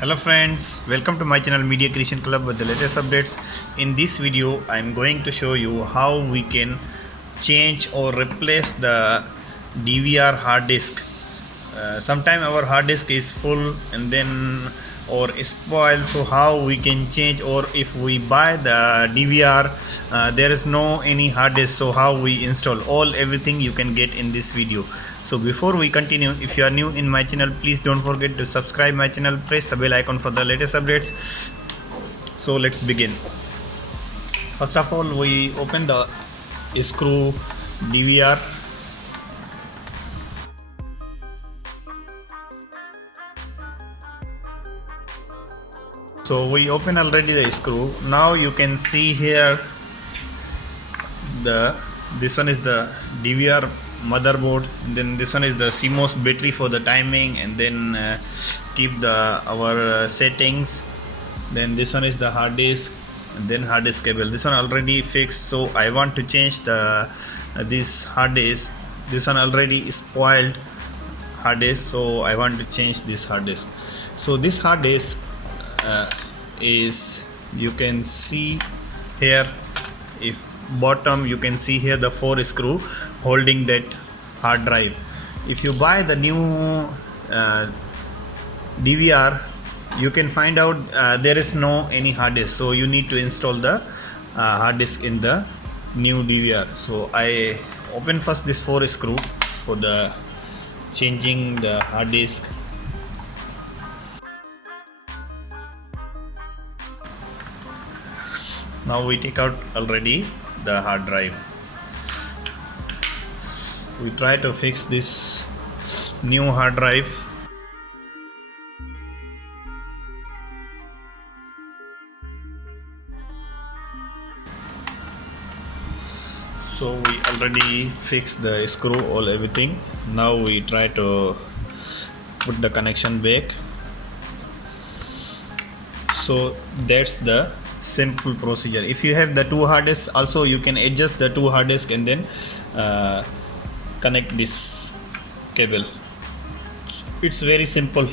Hello friends, welcome to my channel Media Creation Club with the latest updates. In this video I am going to show you how we can change or replace the DVR hard disk. Sometime our hard disk is full and then or spoiled, so how we can change, or if we buy the DVR there is no any hard disk, so how we install everything you can get in this video. So before we continue, if you are new in my channel, please don't forget to subscribe my channel, press the bell icon for the latest updates. So let's begin. First of all, we open the screw DVR. So we open already the screw. Now you can see here this one is the DVR motherboard, and then this one is the CMOS battery for the timing, and then keep our settings. Then this one is the hard disk, and then hard disk cable. This one already fixed, so I want to change this hard disk. This one already spoiled hard disk, so I want to change this hard disk. So this hard disk is, you can see here, if bottom you can see here the 4 screw holding that hard drive. If you buy the new DVR, you can find out there is no any hard disk, so you need to install the hard disk in the new DVR. So I open first this 4 screw for the changing the hard disk. Now we take out already the hard drive. We try to fix this new hard drive. So we already fixed the screw, everything. Now we try to put the connection back. So that's the simple procedure. If you have the 2 hard disks, also you can adjust the 2 hard disks and then connect this cable. It's very simple.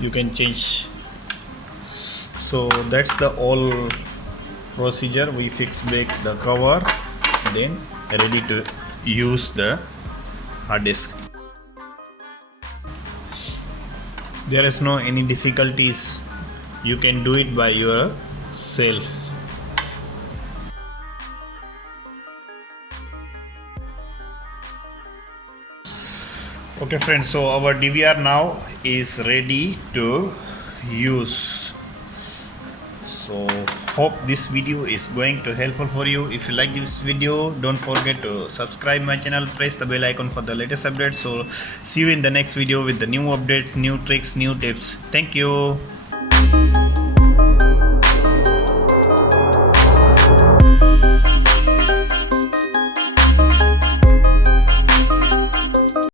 You can change. So that's the all procedure. We fix back the cover, then ready to use the hard disk. There is no any difficulties. You can do it by yourself. Okay friends, so our DVR now is ready to use. So hope this video is going to helpful for you. If you like this video, don't forget to subscribe my channel, press the bell icon for the latest updates. So see you in the next video with the new updates, new tricks, new tips. Thank you.